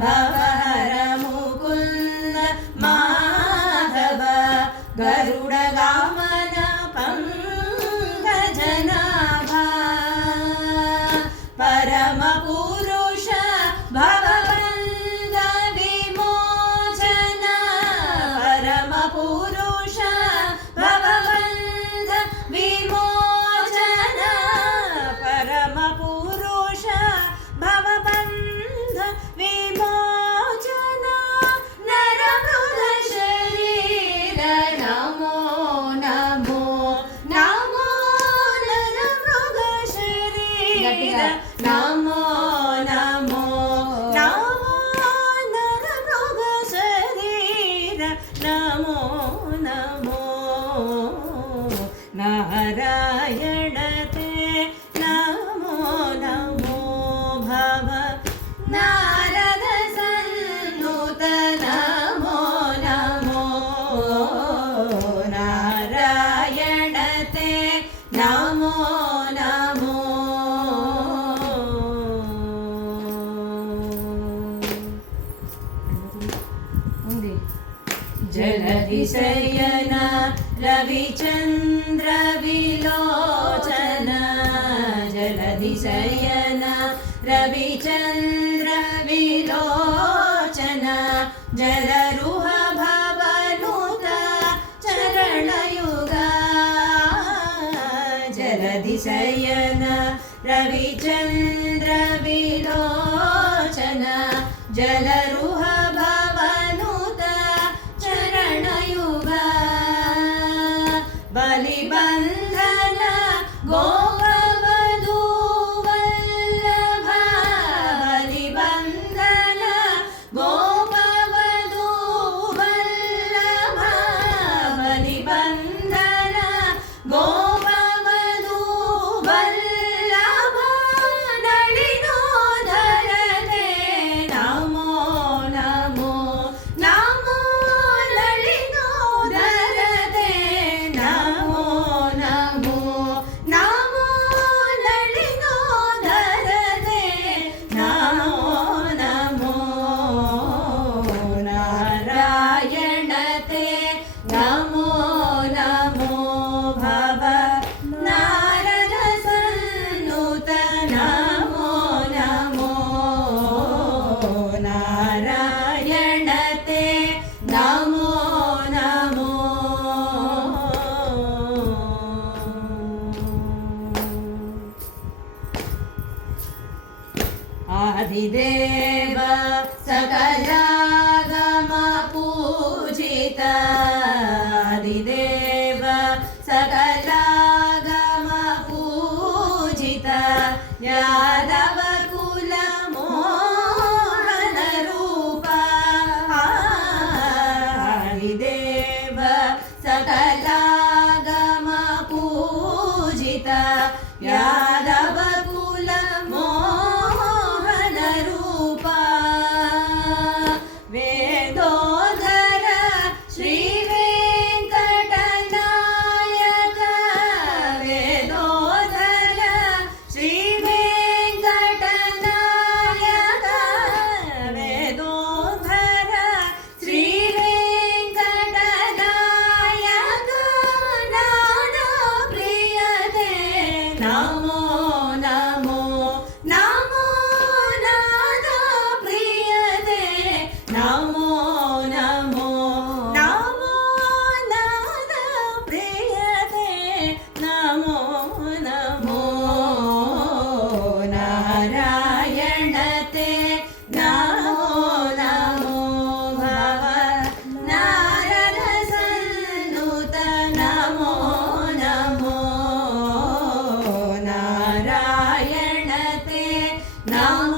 भवहर मुकुन्द माधव गरुडगामन पङ्कजनाभा परमपुरुष भवबन्ध विमोचन परमपुरुष भवबन्ध विमोचन परमपुरुष भवबन्ध विमोचन नरमृग शरीर नमो नमो नमो नरमृग शरीर नमो नमो नमो नरमृग शरीर नमो नमो नारायण ते नमो नमो भव नारद सन्नुत नमो नमो नारायण ते नमो नमो जलधिशयन रविचन्द्र विलोचन जलधिशयन रविचन्द्र विलोचन जलरुह भवनुत चरणयुगा जलधिशयन रविचन्द्र विलोचन जलरुह भवनुत चरणयुगा बलिबन्धन गोपवधू वल्लभ बलिबन्धन गोपवधू वल्लभ बलिबन्धन गोपवधू वल्लभ नलिनोदर ते नमो नमो नमो नलिनोदर ते नमो नमो नमो नलिनोदर ते नमो नमो नारायण ते नमो नमो भव नारद सन्नुत नमो नमो नारायण ते नमो नमो आदिदेव सकलागम पूजित आदिदेव सकलागम पूजित यादव कुल मोहन रूप आदिदेव सकलागम पूजित यादव कुल मोहन रूप वेदोधर श्री वेंकटनायक वेदोधर श्री वेंकटनायक वेदोधर श्री वेंकटनायक नाना प्रिय ते नमो नमो नमो नाना प्रिय ते नमो नमो नमो नाना प्रिय ते नमो नमो नारायण ते नमो नमो भव नारद सन्नुत नमो नमो नारायण ते नमो